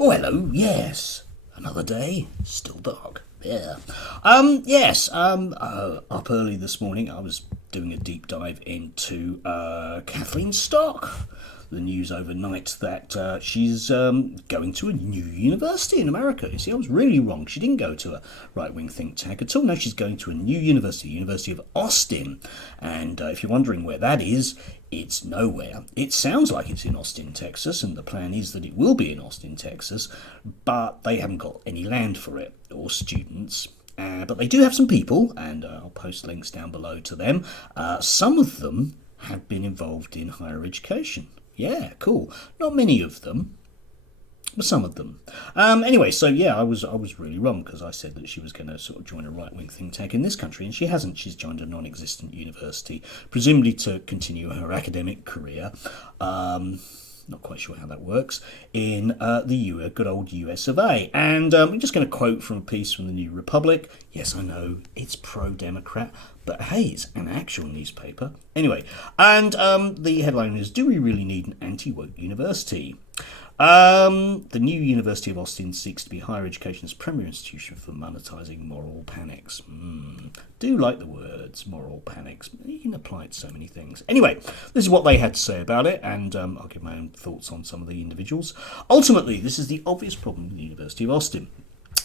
Oh, hello. Yes, another day, still dark. Yeah. Yes. Up early this morning, I was doing a deep dive into Kathleen Stock. The news overnight that she's going to a new university in America. You see, I was really wrong. She didn't go to a right-wing think tank at all. No, she's going to a new university, University of Austin. And if you're wondering where that is, it's nowhere. It sounds like it's in Austin, Texas, and the plan is that it will be in Austin, Texas, but they haven't got any land for it or students. But they do have some people, and I'll post links down below to them. Some of them have been involved in higher education. Yeah, cool. Not many of them, but some of them. Anyway, so yeah, I was really wrong because I said that she was going to sort of join a right-wing think tank in this country, and she hasn't. She's joined a non-existent university, presumably to continue her academic career. Not quite sure how that works in the good old US of A. And I'm just going to quote from a piece from the New Republic. Yes, I know it's pro-Democrat, but hey, it's an actual newspaper. Anyway, and the headline is, "Do we really need an anti-woke university?" The new University of Austin seeks to be higher education's premier institution for monetising moral panics. Do like the words moral panics. You can apply it to so many things. Anyway, this is what they had to say about it, and I'll give my own thoughts on some of the individuals. Ultimately, this is the obvious problem with the University of Austin.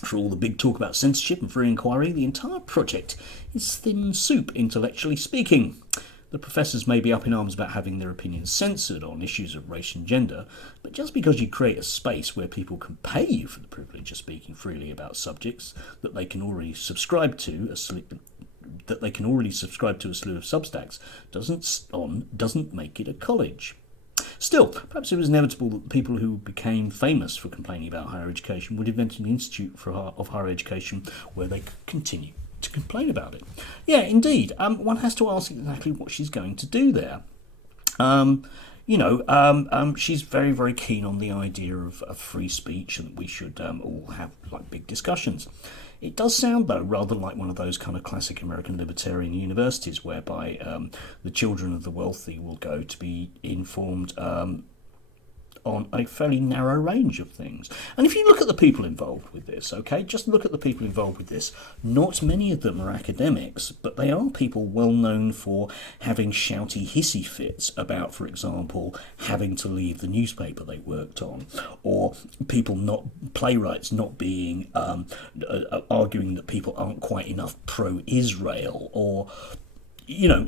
For all the big talk about censorship and free inquiry, the entire project is thin soup, intellectually speaking. The professors may be up in arms about having their opinions censored on issues of race and gender, but just because you create a space where people can pay you for the privilege of speaking freely about subjects that they can already subscribe to, a slew of Substacks, doesn't make it a college. Still, perhaps it was inevitable that the people who became famous for complaining about higher education would invent an institute of higher education where they could continue to complain about it. Yeah, indeed. One has to ask exactly what she's going to do there. She's very, very keen on the idea of free speech and that we should all have like big discussions. It does sound, though, rather like one of those kind of classic American libertarian universities whereby the children of the wealthy will go to be informed on a fairly narrow range of things. And if you look at the people involved with this, okay, just look at the people involved with this. Not many of them are academics, but they are people well known for having shouty hissy fits about, for example, having to leave the newspaper they worked on, or playwrights not being arguing that people aren't quite enough pro-Israel, or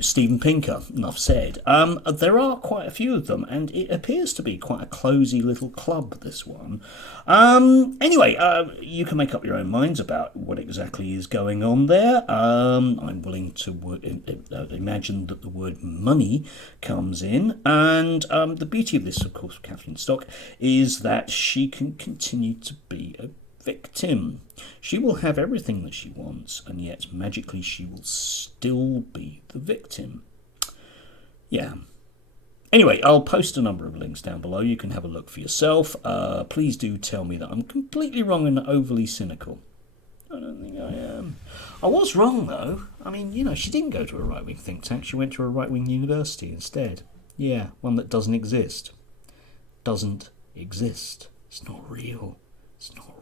Steven Pinker, enough said. There are quite a few of them, and it appears to be quite a closey little club, this one. Anyway, you can make up your own minds about what exactly is going on there. I'm willing to imagine that the word money comes in, and the beauty of this, of course, for Kathleen Stock, is that she can continue to be a victim. She will have everything that she wants, and yet magically she will still be the victim. Yeah. Anyway, I'll post a number of links down below. You can have a look for yourself. Please do tell me that I'm completely wrong and overly cynical. I don't think I am. I was wrong, though. I mean, she didn't go to a right-wing think tank. She went to a right-wing university instead. Yeah, one that doesn't exist. Doesn't exist. It's not real. It's not